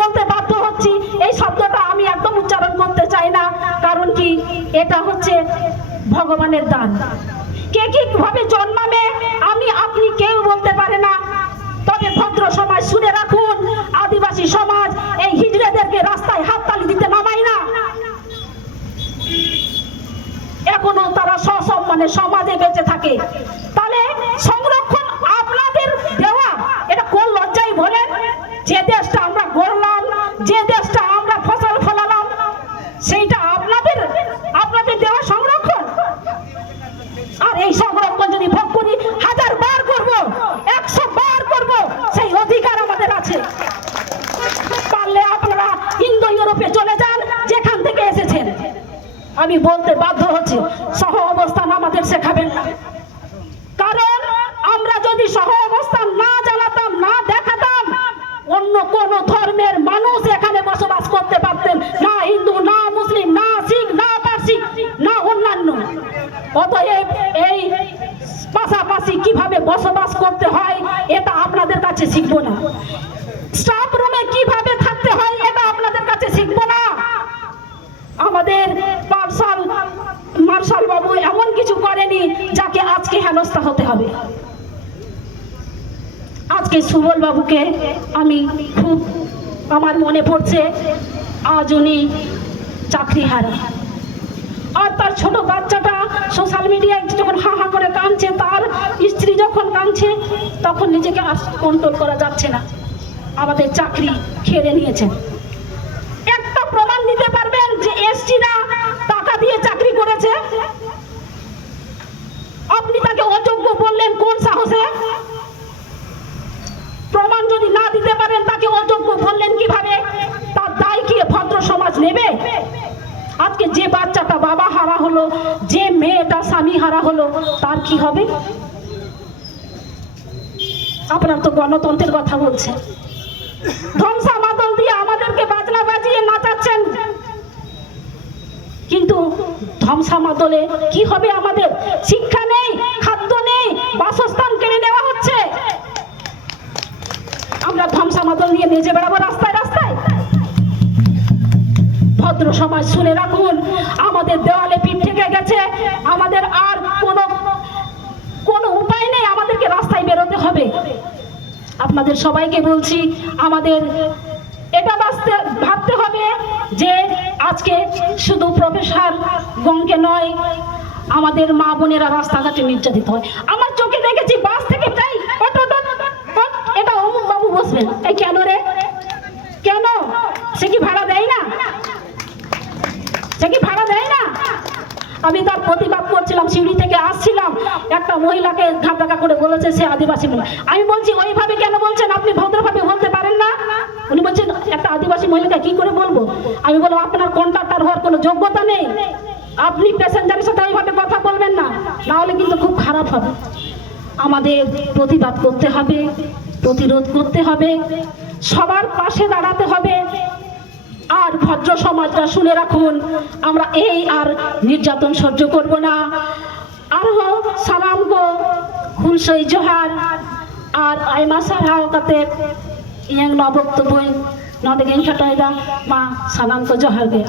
বলতে বাধ্য হচ্ছি, এই শব্দটা আমি একদম উচ্চারণ করতে চাই না, কারণ কি এটা হচ্ছে ভগবানের দান। কে কি ভাবে জন্মাবে, আমি, আপনি, কেউ বলতে পারে না। তবে ভদ্র সমাজ শুনে রাখুন, আদিবাসী সমাজ এই হিজড়েদেরকে রাস্তায় হাততালি দিতে নামায় না। এখনও তারা সসম্মানে সমাজে বেঁচে থাকে। তাহলে সংরক্ষণ আপনাদের দেওয়া এটা কোন লজ্জাই বলেন যে দেশটা আমরা গড়লাম যে দেশটা আমরা ফসল ফলালাম সেইটা আপনাদের আপনাদের দেওয়া সংরক্ষণ আর এই সংরক্ষণ যদি ভোগ করি হাজার বার করব একশো বার করব সেই অধিকার আমাদের আছে পারলে আপনারা ইন্দো চলে যান, যেখান থেকে এসেছেন। আমি বলতে বাধ্য হচ্ছি, সহ অবস্থান আমাদের শেখাবেন না। কারণ আমরা যদি সহ অবস্থান না জানাতাম না দেখাতাম, অন্য কোন ধর্মের মানুষ এখানে বসবাস করতে পারতেন না হিন্দু, না মুসলিম, না শিখ, না পার্সি, না অন্যান্য। অতএব এই পাশাপাশি কীভাবে বসবাস করতে হয়, এটা আপনাদের কাছে শিখব না। স্টাফ রুমে কীভাবে থাকতে হয় এটা আপনাদের কাছে শিখব না আমাদের মার্শাল মার্শাল বাবু এমন কিছু করেনি যাকে আজকে হেনস্থা হতে হবে। আজকে সুবল বাবুকে আমি খুব, আমার মনে পড়ছে, আজ উনি চাকরি হারা। আর তার ছোট বাচ্চাটা সোশ্যাল মিডিয়ায় যখন হা হা করে কাঁদছে, তার স্ত্রী যখন কাঁদছে, তখন নিজেকে কন্ট্রোল করা যাচ্ছে না। আমাদের চাকরি খেড়ে নিয়েছেন একটা প্রমাণ দিতে পারবেন যে এসটিরা টাকা দিয়ে চাকরি করেছে। হলো, যে মেয়েটা স্বামী হারা হলো, তার কি হবে? আপনার তো গণতন্ত্রের কথা বলছে। ধ্বংসা মাদল দিয়ে আমাদেরকে বাজনা বাজিয়ে নাচাচ্ছেন। কিন্তু ধ্বংসা মাদলে কি হবে আমাদের? শিক্ষা নেই, খাদ্য নেই, বাসস্থান কেড়ে নেওয়া হচ্ছে। আমরা ধ্বংসা মাদল নিয়ে নেজে বেড়াবো রাস্তায় রাস্তায়। ভদ্র সমাজ শুনে রাখুন আমাদের দেওয়ালে পিঠ থেকে গেছে আমাদের আর কোনো কোনো উপায় নেই আমাদেরকে রাস্তায় বেরোতে হবে। আপনাদের সবাইকে বলছি আমাদের এটা বাঁচতে ভাবতে হবে যে আজকে শুধু প্রফেসর গঙ্গে নয় আমাদের মা বোনেরা রাস্তাঘাটে নির্যাতিত হয়। আমার চোখে দেখেছি বাস থেকে ওঠ, এটা অমুক বাবু বসবেন। এই কেন রে কেন সে কি ভাড়া দেয় না সে কি ভাড়া দেয় না? আমি তার প্রতিবাদ করছিলাম, সিঁড়ি থেকে আসছিলাম। একটা মহিলাকে ধাক্কা করে বলেছে সে আদিবাসী মহিলা। আমি বলছি, ওইভাবে কেন বলছেন? আপনি ভদ্রভাবে বলতে পারেন না। উনি বলছেন, একটা আদিবাসী মহিলাকে কি করে বলব? আমি বলব আপনার কন্ট্রাক্টর হওয়ার কোনো যোগ্যতা নেই? আপনি প্যাসেঞ্জারের সাথে ওইভাবে কথা বলবেন না। না হলে কিন্তু খুব খারাপ হবে। আমাদের প্রতিবাদ করতে হবে, প্রতিরোধ করতে হবে। সবার পাশে দাঁড়াতে হবে। আর ভদ্র সমাজটা শুনে রাখুন, আমরা এই আর নির্যাতন সহ্য করব না। আরও সালাম গো খুলসই জোহার আর আইমা সারহাও কাতে ইয়াং নবক্তব্য নদে গেং খাটাইদা মা সালাম গো জোহার গে